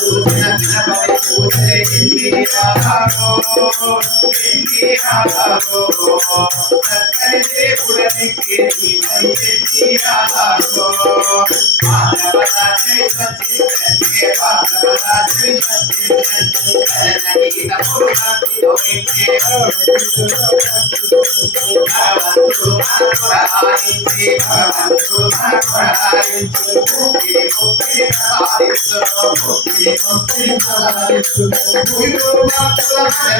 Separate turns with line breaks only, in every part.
చూసిన ಹಾಗೋ ಸಕ್ಕರೆ ಉಡಲಿಕ್ಕೆ ಹಾಗೋ ಮಾನವರ ಚರಿಸಂತೆ ಮಾನವರ ಚರಿಸಂತೆ ಪೂರ್ಣಕ್ಕೆ ಭಗವಂತು ಮಾನವರ ಆರಿಸಿ ಭಗವಂತು ಮಾನವರ ಆರಿಸಿ ಮುಕ್ತಿ ಮುಕ್ತಿ ಆರಿಸು ಮುಕ್ತಿ ಮುಕ್ತಿ ಆರಿಸು ಗುರು ಮಾತ್ರ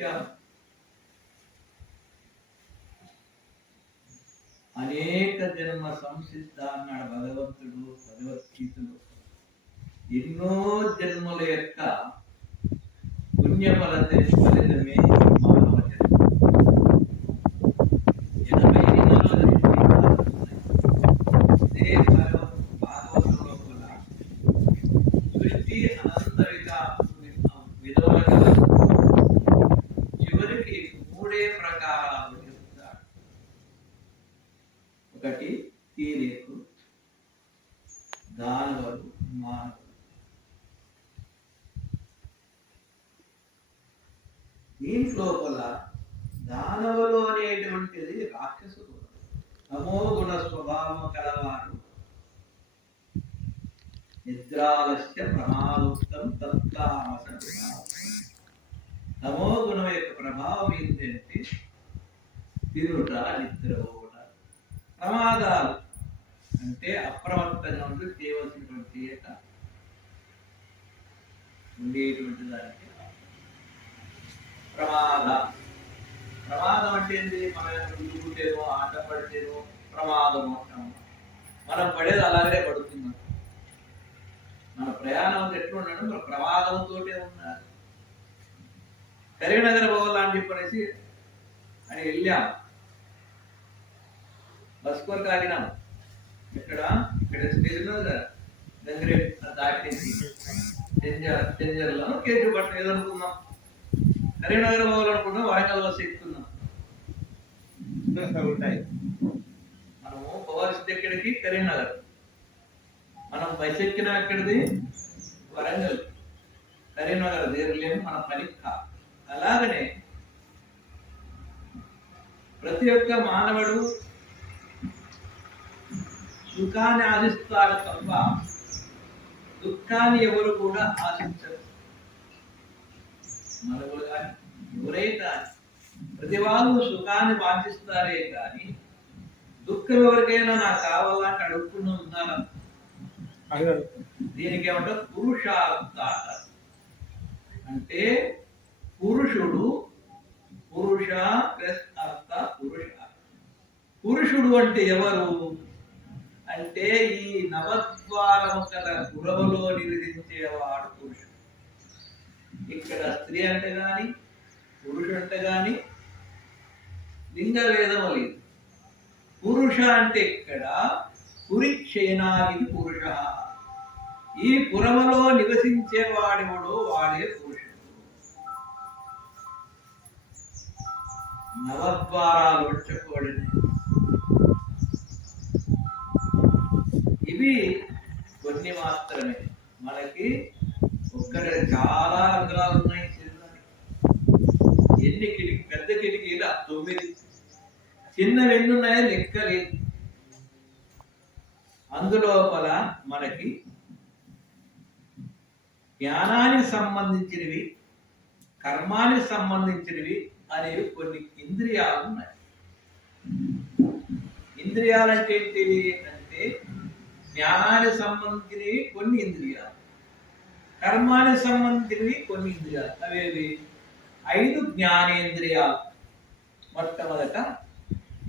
జై.
అనేక జన్మ సంసిద్ధ అన్నాడు భగవంతుడు భగవద్గీతలో ఎన్నో జన్మల యొక్క పుణ్యఫల ఫలితమే మానవ దీంట్లోపల దానవులు అనేటువంటిది రాక్షసుడు తమో గుణ స్వభావం కలవారు. నిద్రాలస్య ప్రమాదోక్తం తత్తామస తమో గుణం యొక్క ప్రభావం ఏంటంటే తిరుట నిద్రపోవట ప్రమాదాలు. అంటే అప్రమత్తంగా ఉండి చేయవలసినటువంటి యొక్క ఉండేటువంటి దానికి ప్రమాద. ప్రమాదం అంటే ఏంటి మనం దిగుతేనో ఆట పడితేనో ప్రమాదం అంటాము మనం పడేది అలాగే పడుతున్నాం మన. ప్రయాణం అంతా ఎట్లా ఉన్నాడు మన ప్రమాదంతోటే ఉన్నారు కరీంనగర్ పోవాలని చెప్పనేసి అని వెళ్ళాం. బస్ కొరకు ఆగినాం. ఇక్కడ ఇక్కడ స్టేషన్ కదా దగ్గరే దాటించి డేంజర్ డేంజర్లో కేజీ పట్ల కరీంనగర్ పోవాలనుకున్నాం వరంగల్ బస్ ఎక్కుతున్నాం ఉంటాయి. మనము పోవాల్సింది ఎక్కడికి? కరీంనగర్. మనం బస్ ఎక్కిన ఎక్కడిది? వరంగల్. కరీంనగర్ దేరులేము మన పని కాదు అలాగనే ప్రతి ఒక్క మానవుడు సుఖాన్ని ఆశిస్తాడు తప్ప దుఃఖాన్ని ఎవరు కూడా ఆశించరు. మనవులు కానీ ఎవరైనా ప్రతి వాళ్ళు సుఖాన్ని వాంఛిస్తారే కానీ దుఃఖం ఎవరికైనా నాకు కావాలంటే అడుక్కుని
ఉన్నాను.
దీనికి ఏమంటారు పురుషార్థ అంటే పురుషుడు పురుష ప్లస్ అర్థ పురుష. పురుషుడు అంటే ఎవరు? అంటే ఈ నవద్వారము కల గురవలో నివసించేవాడు పురుషుడు. ఇక్కడ స్త్రీ అంటే గాని పురుషుడు అంటే గాని లింగ భేదం లేదు. పురుష అంటే ఇక్కడ పురిక్షేనాది పురుష. ఈ పురములో నివసించేవాడెవడో వాడే పురుషుడు. నవద్వారాలు వచ్చకూడని ఇవి కొన్ని మాత్రమే. మనకి ఒక్కడే చాలా రంధ్రాలు ఉన్నాయి శరీరానికి. ఎన్ని కిటికీ పెద్ద కిటికీలు ఆ తొమ్మిది. చిన్నవి ఎన్ని ఉన్నాయో లెక్క అందులోపల మనకి జ్ఞానానికి సంబంధించినవి కర్మానికి సంబంధించినవి అనేవి కొన్ని ఇంద్రియాలు ఉన్నాయి. ఇంద్రియాలంటే ఏంటివి అంటే జ్ఞానానికి సంబంధించినవి కొన్ని ఇంద్రియాలు. కర్మానికి సంబంధించినవి కొన్ని ఇంద్రియాలు. అవేవి? ఐదు జ్ఞానేంద్రియాలు. మొట్టమొదట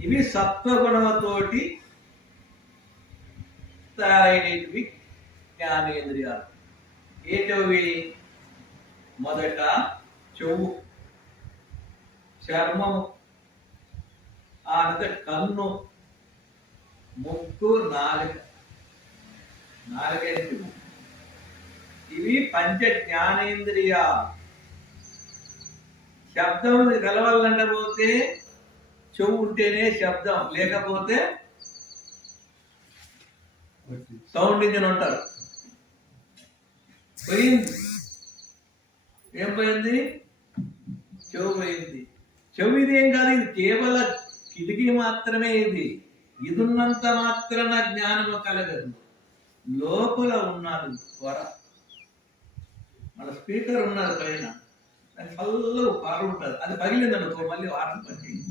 ఇవి సత్వగుణముతోటి తయారైనవి జ్ఞానేంద్రియాలు. ఏటవి? మొదట చెవు చర్మము ఆనత కన్ను ముక్కు నాలుక. నాలుగైదు ఇవి పంచ జ్ఞానేంద్రియ శబ్దం కలవాలంటే పోతే చెవు ఉంటేనే శబ్దం లేకపోతే సౌండ్ ఇంజిన్ ఉంటారు. పోయింది. ఏం పోయింది? చెవు పోయింది. చెవు ఇది ఏం కాదు ఇది కేవల కిటికీ మాత్రమే ఇది. ఇది ఉన్నంత మాత్రాన జ్ఞానము కలగదు. లోపల ఉన్నది స్వర మన స్పీకర్ ఉన్నది పైన. అది చల్లగా పారు ఉంటుంది. అది పగిలింది అనుకో మళ్ళీ వారం పని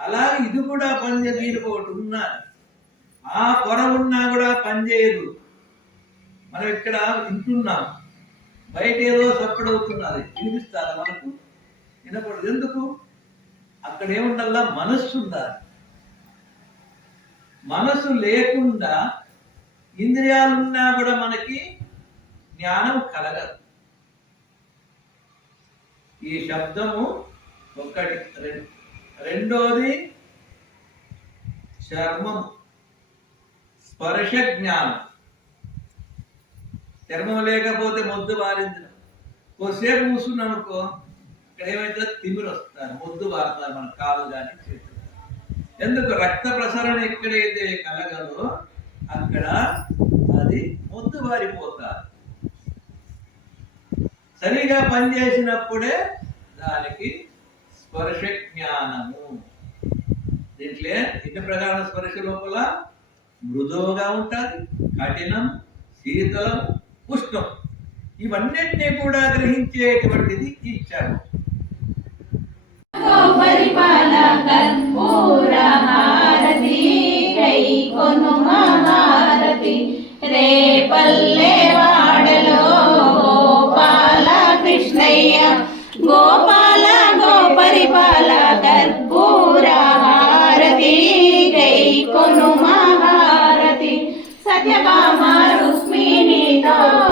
అలాగే ఇది కూడా పని దీనికి ఒకటి ఉన్నది ఆ పొర ఉన్నా కూడా పనిచేయదు మనం ఇక్కడ వింటున్నాం. బయట ఏదో సప్పుడు వినిపిస్తారా మనకు? వినపడదు. ఎందుకు? అక్కడ ఏముండల్లా? మనస్సు ఉండాలి. మనసు లేకుండా ఇంద్రియాలున్నా కూడా మనకి జ్ఞానం కలగదు. ఈ శబ్దము ఒకటి రెండోది చర్మం స్పర్శ జ్ఞానం. చర్మం లేకపోతే మొద్దు బారింది కొద్దిసేపు కూర్చున్నాను అనుకో ఇక్కడ ఏమైతే తిమిరి వస్తారు మొద్దు బారుతారు మన కాలు కానీ చేతులు ఎందుకు? రక్త ప్రసరణ ఎక్కడైతే కలగదో అక్కడ అది మొద్దు బారిపోతారు సరిగా పనిచేసినప్పుడే దానికి స్పర్శ జ్ఞానము దీంట్లో ఇంటి ప్రకారం స్పర్శ లోపల? మృదువుగా ఉంటుంది కఠినం శీతలం ఉష్ణం. ఇవన్నిటినీ కూడా గ్రహించేటువంటిది ఈ చర్మం.
పరిపాల સત્યભામા રૂક્મિણી તો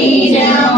be now.